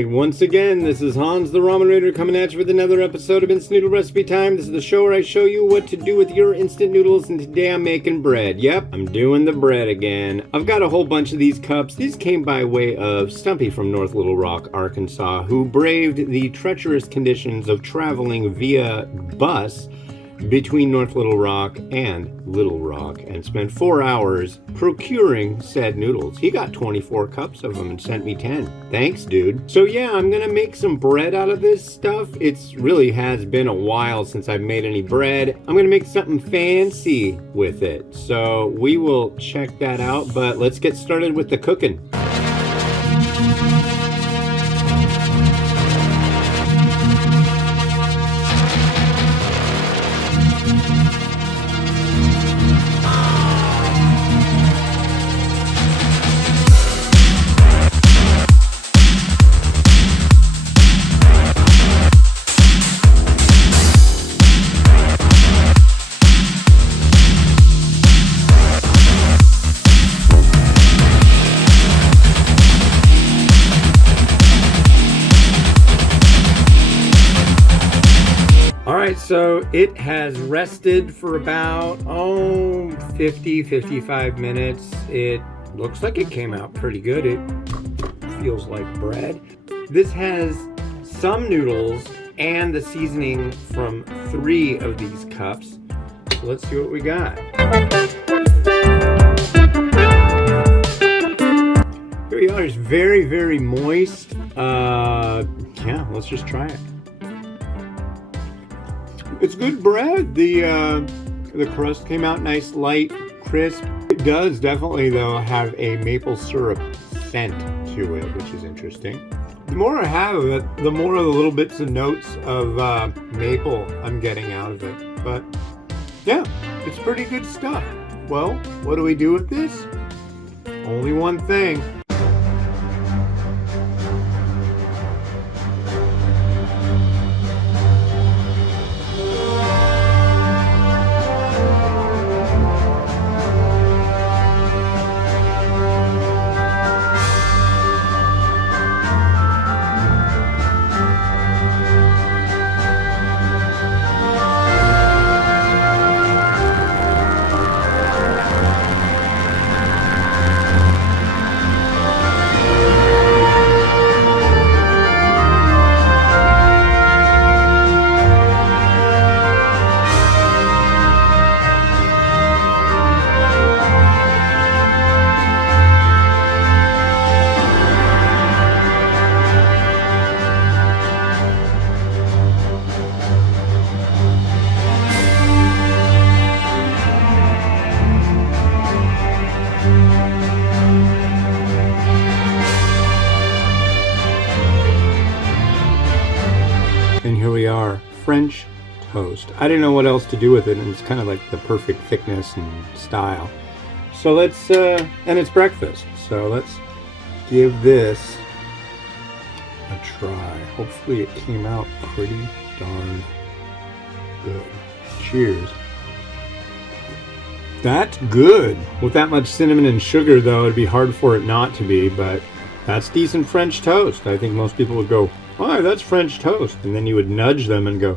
Hey, once again, this is Hans the Ramen Raider coming at you with another episode of Instant Noodle Recipe Time. This is the show where I show you what to do with your instant noodles, and today I'm making bread. Yep, I'm doing the bread again. I've got a whole bunch of these cups. These came by way of Stumpy from North Little Rock, Arkansas, who braved the treacherous conditions of traveling via bus between North Little Rock and Little Rock and spent 4 hours procuring said noodles. He got 24 cups of them and sent me 10. Thanks, dude. So yeah, I'm gonna make some bread out of this stuff. It's really has been a while since I've made any bread. I'm gonna make something fancy with it. So we will check that out, but let's get started with the cooking. Alright, so it has rested for about 50-55 minutes. It looks like it came out pretty good. It feels like bread. This has some noodles and the seasoning from 3 of these cups. So let's see what we got. Here we are. It's very, very moist. Yeah, let's just try it. It's good bread. The crust came out nice, light, crisp. It does definitely, though, have a maple syrup scent to it, which is interesting. The more I have of it, the more of the little bits and notes of maple I'm getting out of it. But yeah, it's pretty good stuff. Well, what do we do with this? Only one thing. And here we are, French toast. I didn't know what else to do with it, and it's kind of like the perfect thickness and style. So let's, and it's breakfast, so let's give this a try. Hopefully it came out pretty darn good. Cheers. That's good. With that much cinnamon and sugar, though, it'd be hard for it not to be, but that's decent French toast. I think most people would go, "Oh, that's French toast." And then you would nudge them and go,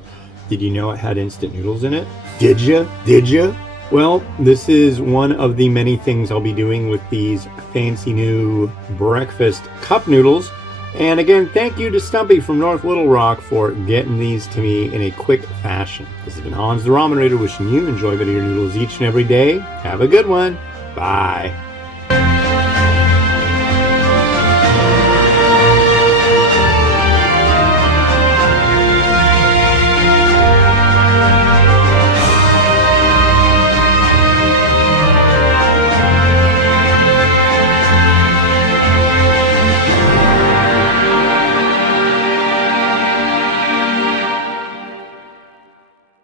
"Did you know it had instant noodles in it? Did you? Did you?" Well, this is one of the many things I'll be doing with these fancy new breakfast cup noodles. And again, thank you to Stumpy from North Little Rock for getting these to me in a quick fashion. This has been Hans the Ramen Raider wishing you enjoy a bit of your noodles each and every day. Have a good one. Bye.